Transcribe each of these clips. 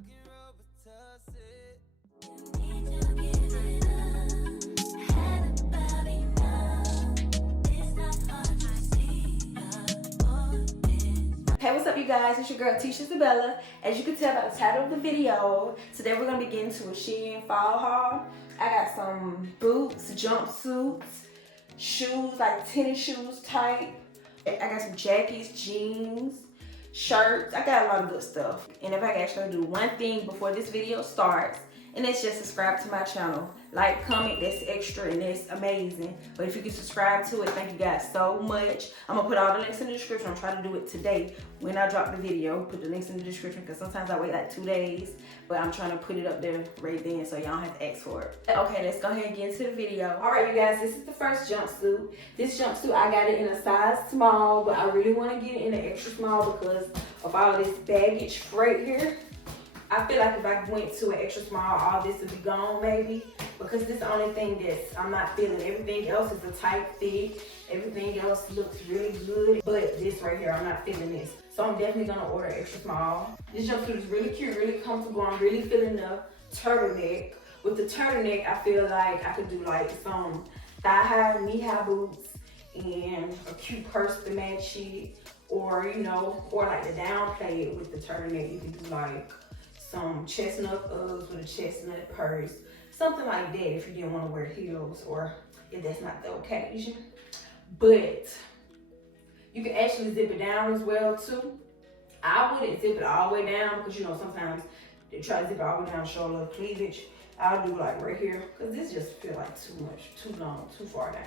Hey, what's up, you guys? It's your girl Tisha Isabella. As you can tell by the title of the video, today we're gonna be getting to a Shein fall haul. I got some boots, jumpsuits, shoes, like tennis shoes type. I got some jackets, jeans, shirts. I got a lot of good stuff. And if I can actually do one thing before this video starts, and that's just subscribe to my channel. Like, comment, that's extra and that's amazing. But if you can subscribe to it, thank you guys so much. I'm gonna put all the links in the description. I'm trying to do it today when I drop the video. Put the links in the description because sometimes I wait like 2 days. But I'm trying to put it up there right then so y'all don't have to ask for it. Okay, let's go ahead and get into the video. All right, you guys, this is the first jumpsuit. This jumpsuit, I got it in a size small, but I really want to get it in an extra small because of all this baggage right here. I feel like if I went to an extra small, all this would be gone maybe, because this is the only thing that I'm not feeling. Everything else is a tight fit. Everything else looks really good, but this right here, I'm not feeling this. So I'm definitely gonna order extra small. This jumpsuit is really cute, really comfortable. I'm really feeling the turtleneck. With the turtleneck, I feel like I could do like some thigh-high, knee-high boots and a cute purse to match it, or you know, or like to downplay it with the turtleneck. You can do like some chestnut Uggs with a chestnut purse, something like that if you didn't want to wear heels or if that's not the occasion. But you can actually zip it down as well too. I wouldn't zip it all the way down because you know sometimes they try to zip it all the way down, show a little cleavage. I'll do like right here because this just feels like too much, too long, too far down.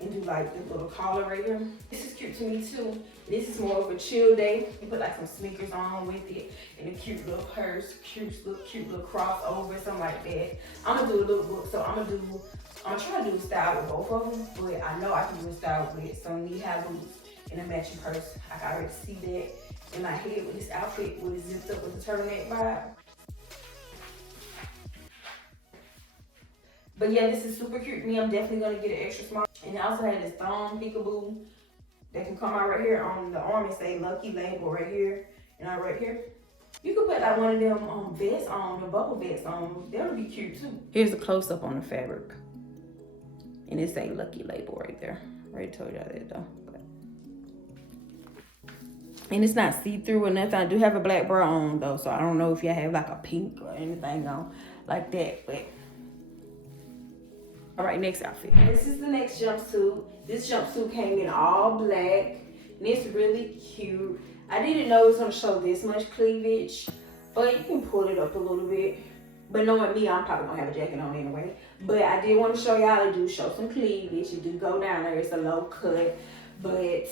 And do like the little collar right here. This is cute to me too. This is more of a chill day. You put like some sneakers on with it and a cute little purse, cute little crossover, something like that. I'm gonna do a little book, so I'm gonna try to do a style with both of them, but I know I can do a style with some knee-high boots and a matching purse. I can already see that in my head with this outfit with it zipped up with the turtleneck vibe. But yeah, this is super cute to me. I'm definitely gonna get an extra small. And I also had this thong peekaboo that can come out right here on the arm and say Lucky label right here and right here. You could put like one of them vests on, the bubble vests on. That would be cute too. Here's a close up on the fabric. And it say Lucky label right there. I already told y'all that though. And it's not see-through or nothing. I do have a black bra on though, so I don't know if y'all have like a pink or anything on like that, but. All right, next outfit. This is the next jumpsuit. This jumpsuit came in all black, and it's really cute. I didn't know it was gonna show this much cleavage, but you can pull it up a little bit. But knowing me, I'm probably gonna have a jacket on anyway. But I did want to show y'all it do show some cleavage. It do go down there. It's a low cut, but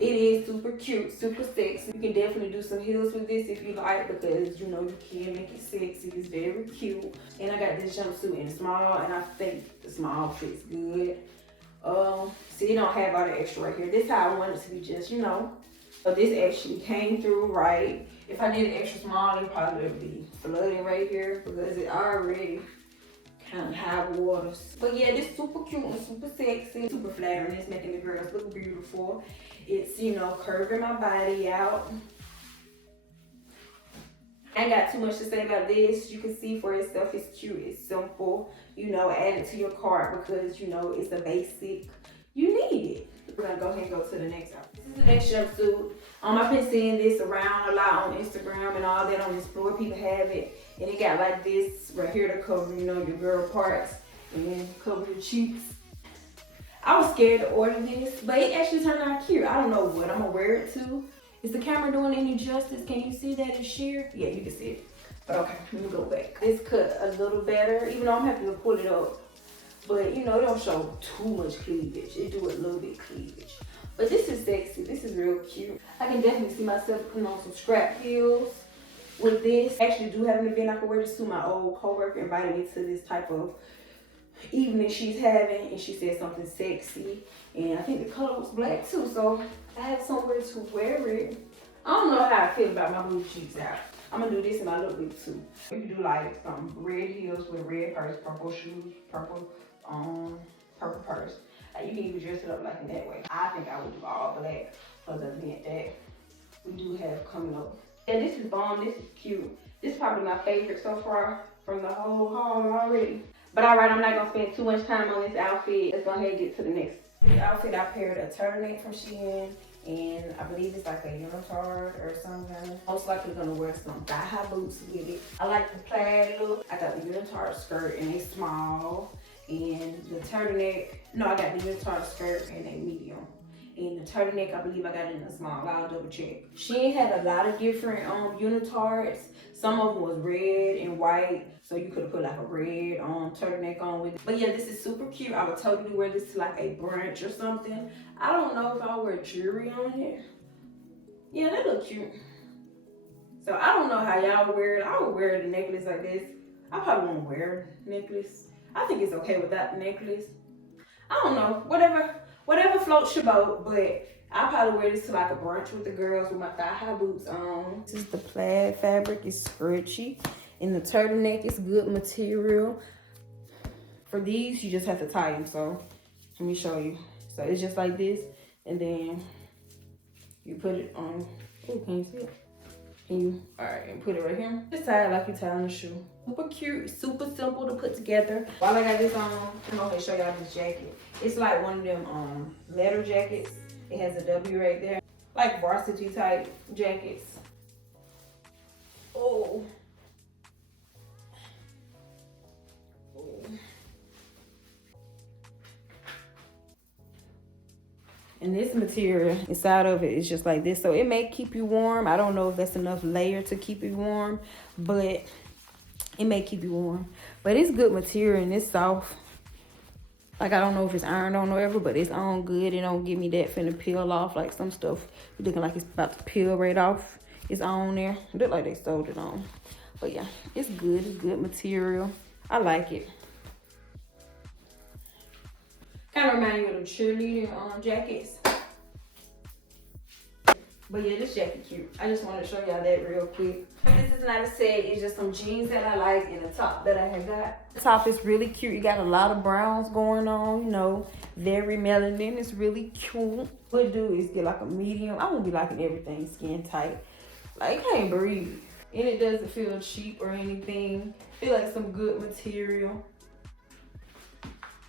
it is super cute, super sexy. You can definitely do some heels with this if you like because you know you can make it sexy. It's very cute. And I got this jumpsuit in small and I think the small fits good. See, you don't have all the extra right here. This is how I want it to be just, you know. But this actually came through right. If I did an extra small, it probably would be flooding right here because it already kind of high waters. But yeah, this super cute and super sexy, super flattering. It's making the girls look beautiful. It's, you know, curving my body out. I ain't got too much to say about this. You can see for itself, it's cute, it's simple. You know, add it to your cart because, you know, it's a basic. You need it. We're gonna go ahead and go to the next outfit. This is the next jumpsuit. I've been seeing this around a lot on Instagram and all that on Explore. People have it. And it got like this right here to cover, you know, your girl parts and then cover your cheeks. I was scared to order this, but it actually turned out cute. I don't know what I'm gonna wear it to. Is the camera doing any justice? Can you see that it's sheer? Yeah, you can see it. But okay, let me go back. This cut a little better, even though I'm having to pull it up. But you know, it don't show too much cleavage. It do a little bit cleavage. But this is sexy. This is real cute. I can definitely see myself putting on some scrap heels with this. I actually do have an event I can wear this to. My old coworker invited me to this type of evening she's having, and she said something sexy. And I think the color was black too, so I have somewhere to wear it. I don't know how I feel about my blue cheeks out. I'm gonna do this in my little bit too. You can do like some red heels with a red purse, purple shoes, purple purse. You can even dress it up like in that way. I think I would do all black for the event that we do have coming up. And this is bomb. This is cute. This is probably my favorite so far from the whole haul already. But alright, I'm not gonna spend too much time on this outfit. Let's go ahead and get to the next. This outfit, I paired a turtleneck from Shein, and I believe it's like a unitard or something. Most likely gonna wear some thigh-high boots with it. I like the plaid look. I got the unitard skirt and a small, and the turtleneck. No, I got the unitard skirt and a medium. And the turtleneck, I believe I got it in a small. I'll double check. Shein had a lot of different unitards. Some of them was red and white, so you could have put like a red turtleneck on with it. But yeah, this is super cute. I would totally wear this to like a brunch or something. I don't know if I'll wear jewelry on it. Yeah, that look cute. So I don't know how y'all would wear it. I would wear the necklace like this. I probably won't wear a necklace. I think it's okay without the necklace. I don't know, whatever floats your boat, but I'll probably wear this to like a brunch with the girls with my thigh-high boots on. This is the plaid fabric. It's stretchy. And the turtleneck is good material. For these, you just have to tie them. So let me show you. So it's just like this. And then you put it on. Oh, can you see it? And you, all right, and put it right here. Just tie it like you tie on a shoe. Super cute, super simple to put together. While I got this on, I'm gonna show y'all this jacket. It's like one of them leather jackets. It has a W right there. Like varsity type jackets. Oh. And this material inside of it is just like this. So it may keep you warm. I don't know if that's enough layer to keep you warm, but it may keep you warm. But it's good material and it's soft. Like, I don't know if it's ironed on or whatever, but it's on good. It don't give me that finna peel off. Like some stuff looking like it's about to peel right off. It's on there. It look like they sewed it on. But yeah, it's good. It's good material. I like it. Kind of remind you of them cheerleading jackets. But yeah, this jacket cute. I just wanted to show y'all that real quick. This is not a set. It's just some jeans that I like and a top that I had got. The top is really cute. You got a lot of browns going on, you know, very melanin. It's really cute. What I do is get like a medium. I won't be liking everything skin tight. Like, I can't breathe. And it doesn't feel cheap or anything. Feel like some good material.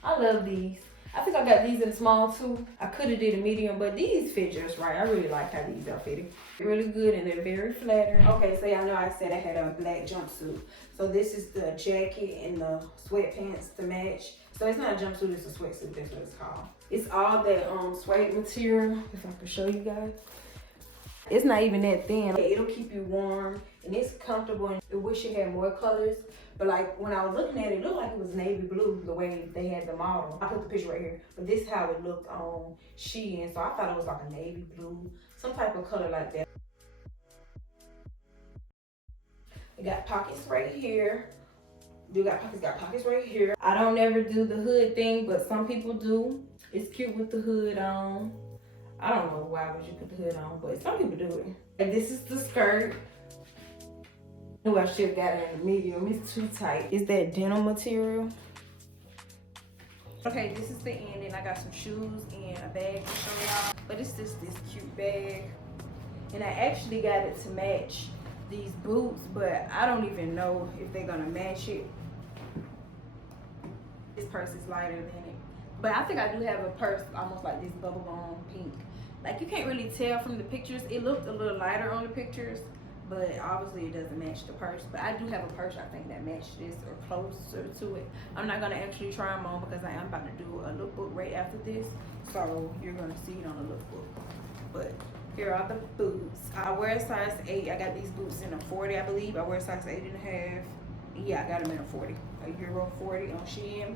I love these. I think I got these in small too. I could have did a medium, but these fit just right. I really like how these are fitting. Really good and they're very flattering. Okay, so y'all know I said I had a black jumpsuit. So this is the jacket and the sweatpants to match. So it's not a jumpsuit, it's a sweatsuit, that's what it's called. It's all that suede material, if I can show you guys. It's not even that thin. It'll keep you warm and it's comfortable. And I wish it had more colors. But like when I was looking at it, it looked like it was navy blue the way they had the model. I put the picture right here, but this is how it looked on Shein. So I thought it was like a navy blue, some type of color like that. It got pockets right here. Got pockets right here. I don't ever do the hood thing, but some people do. It's cute with the hood on. I don't know why would you put the hood on, but some people do it. And this is the skirt. Oh, I should have got it in the medium. It's too tight. It's that denim material. Okay, this is the ending. I got some shoes and a bag to show y'all. But it's just this cute bag. And I actually got it to match these boots, but I don't even know if they're gonna match it. This purse is lighter than it. But I think I do have a purse almost like this bubblegum pink. Like, you can't really tell from the pictures. It looked a little lighter on the pictures, but obviously it doesn't match the purse. But I do have a purse, I think, that matched this or closer to it. I'm not gonna actually try them on because I am about to do a lookbook right after this. So you're gonna see it on the lookbook. But here are the boots. I wear a size 8. I got these boots in a 40, I believe. I wear a size 8.5. Yeah, I got them in a 40. A Euro 40 on Shein.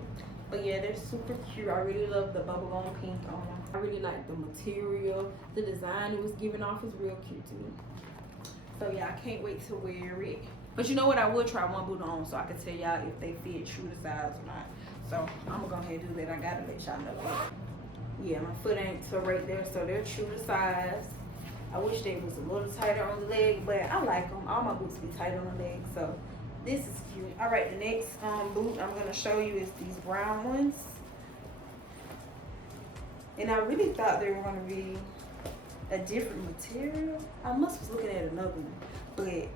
But yeah, they're super cute. I really love the bubblegum pink on them. I really like the material. The design it was giving off is real cute to me. So yeah, I can't wait to wear it. But you know what? I would try one boot on so I can tell y'all if they fit true to size or not. So I'm gonna go ahead and do that. I gotta let y'all know that. Yeah, my foot ain't so right there, so they're true to size. I wish they was a little tighter on the leg, but I like them. All my boots be tight on the leg, so this is cute. All right, the next boot I'm gonna show you is these brown ones. And I really thought they were gonna be a different material. I must was looking at another one, but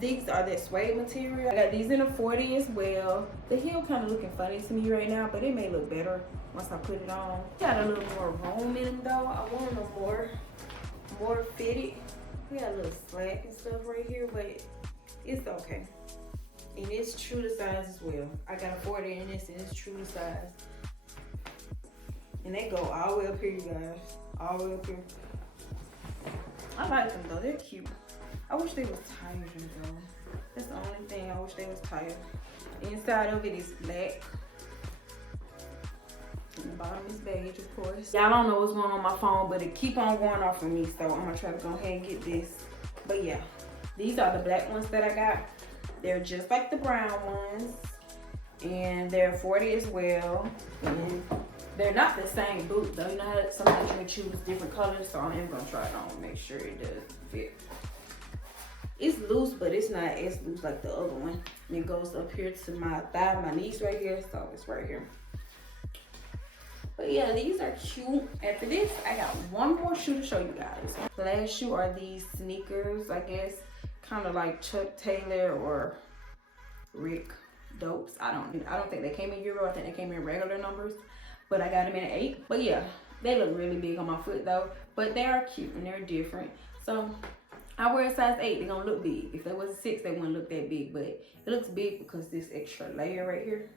These are that suede material. I got these in a 40 as well. The heel kind of looking funny to me right now, but it may look better once I put it on. Got a little more room in them though. I want them more fitted. We got a little slack and stuff right here, but it's okay. And it's true to size as well. I got a 40 in this and it's true to size. And they go all the way up here, you guys. All the way up here. I like them though, they're cute. I wish they was tighter though. That's the only thing, I wish they was tighter. The inside of it is black. And the bottom is beige, of course. Y'all don't know what's going on my phone, but it keep on going off of me, so I'm gonna try to go ahead and get this. But yeah, these are the black ones that I got. They're just like the brown ones. And they're 40 as well. And they're not the same boot though. You know how sometimes you can choose different colors, so I am gonna try it on, make sure it does fit. It's loose, but it's not as loose like the other one. And it goes up here to my thigh, my knees right here, so it's right here. But yeah, these are cute. After this, I got one more shoe to show you guys. The last shoe are these sneakers, I guess, kind of like Chuck Taylor or Rick Dopes. I don't think they came in Euro. I think they came in regular numbers, but I got them in an 8. But yeah, they look really big on my foot though. But they are cute and they're different. So I wear a size 8, they're gonna look big. If they was a 6, they wouldn't look that big, but it looks big because this extra layer right here.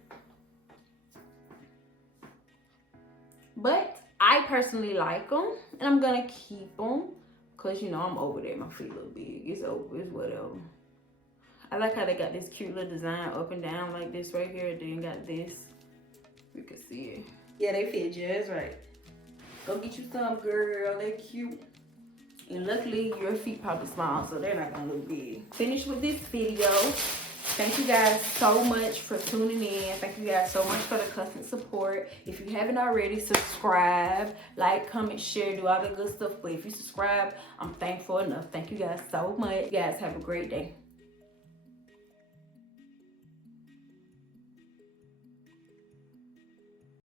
But I personally like them, and I'm gonna keep them because, you know, I'm over there. My feet look big. It's over. It's whatever. I like how they got this cute little design up and down like this right here. Then got this. You can see it. Yeah, they fit just right. Go get you some, girl. They're cute. And luckily, your feet probably small, so they're not gonna look big. Finished with this video. Thank you guys so much for tuning in. Thank you guys so much for the constant support. If you haven't already, subscribe, like, comment, share, do all the good stuff. But if you subscribe, I'm thankful enough. Thank you guys so much. You guys have a great day.